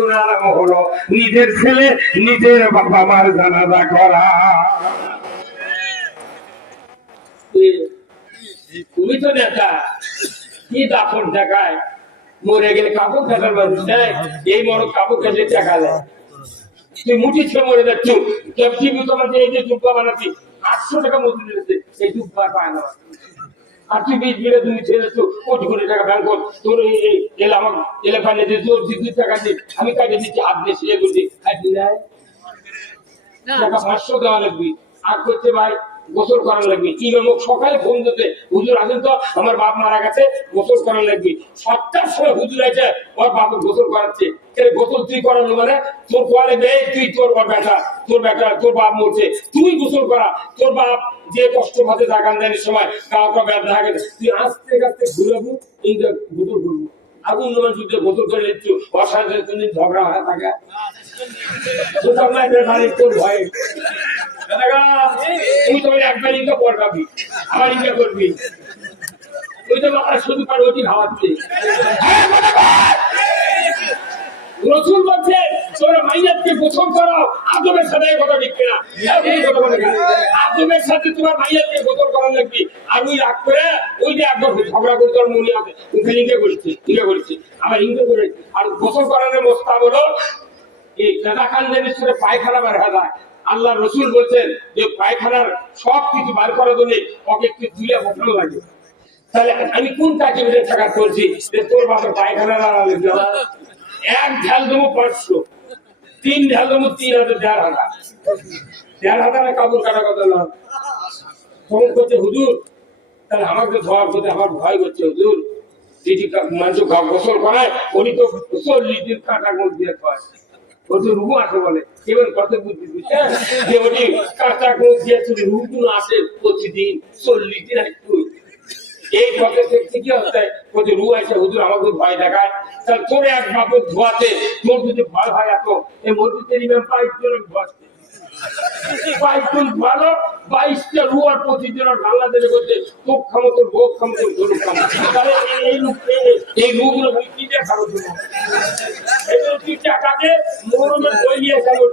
গুনাহ হলো নিজের ছেলে নিজের বাবা মার জানাজা করা। তুমি তো নেতা, কি দাফন দেখায়, মরে গেলে কাপড় কাটার মানুষ নেই, এই মরো কাপড় কাটলে টাকা দেয়। তুই মুঠি ছেড়ে মরে যাচ্ছ, তোমাকে এই যে জুব্বা বানাচ্ছি 800 টাকা মজুরি দিয়েছে, এই জুব্বা পায় না। আর তুই 20 বিঘা তুমি ছেড়েছ, কোটি কোটি টাকা ব্যাংক, তোর এই আমার এলাকা নিয়ে তোর 2 টাকা দিয়ে আমি কাটে দিচ্ছি, হাত দিয়ে সিলে করছি, টাকা 500 দেওয়া লাগবি। আর করছে ভাই গোসল করা লাগবে, ইমামক সকালে ফোন দিতে, হুজুর আসেন তো আমার বাপ মারা গেছে, গোসল করা লাগবে। 7টার সময় হুজুর আছে, ওর বাপ গোসল করাচ্ছে। গোসল তুই করানো মানে তোর কোয়ালে বেয়ে তুই তোর বেটা তোর বাপ মরছে, তুই গোসল করা। তোর বাপ যে কষ্ট ভাতে জাগান দেনের সময় কাউকে ব্যথা থাকে, তুই আস্তে আস্তে ঘুরাবো, এই গোসল করবো। আগুন নয় যুদ্ধে গোসল করে নিচ্ছ, ওর সাথে কোনদিন ঝগড়া হয়ে থাকে তোর ভয়ে। তুই তো একবার ইনকা করবি, আবার ইনকা করবি, ওই তো শুধু কার ওটি খাওয়াচ্ছে। রসুল বলছে তোর মাইয়াতকে গোসল করো, আদবের সাথে কথা ঠিক না, আদবের সাথে তোমার মাইয়াতকে গোসল করা লাগবে। আমি রাগ করে ওই যে একবার ঝগড়া করে তোর মনে আছে, ওকে ইনকা করেছি আবার ইনকা করেছি। আর গোসল করানোর মোস্তা বলো এই কাদাখান দেবের সাথে পায়খানা বার হয়ে যায়। আল্লাহ রসুল বলছেন যে পায়খানার সব কিছু বার করার জন্য ওকে একটু তুলে বসানো লাগে। তাহলে আমি কোন কাজে টাকা করছি যে তোর বাবার পায়খানা লাগবে? এক ঢাল দেবো 500, 3 ঢাল দেবো 3000, 1,500 কাপড় কাটা কথা না। তখন করছে হুজুর, তাহলে আমাকে ধোয়া করতে আমার ভয় করছে হুজুর, যেটি মানুষ গোসল করায় উনি তো 40 দিন কাটা গোল দিয়ে খায়, ওদের রুগু আসে বলে। এবার কত বুদ্ধি দিচ্ছে যে ওটি কাঁচা গোল দিয়ে তুমি রুগু আসে প্রতিদিন 40 দিন একটু এই কথা দেখতে কি হচ্ছে, ওদের রু আছে হুজুর আমাকে ভয় দেখায়। তাহলে তোর এক বাপের ধোয়াতে তোর যদি ভয় হয় এত, এই মসজিদের ইমাম 5 জন ধোয়াচ্ছে, 5 জন ভালো 22টা রু আর প্রতিদিন বাংলাদেশে করছে তোর ক্ষমতার ভোগ ক্ষমতার গরু ক্ষমতা। তাহলে এই রুগুলো কি দিয়ে খাবো তোমার? এগুলো কি টাকাতে মোরমের বই নিয়ে খাবো?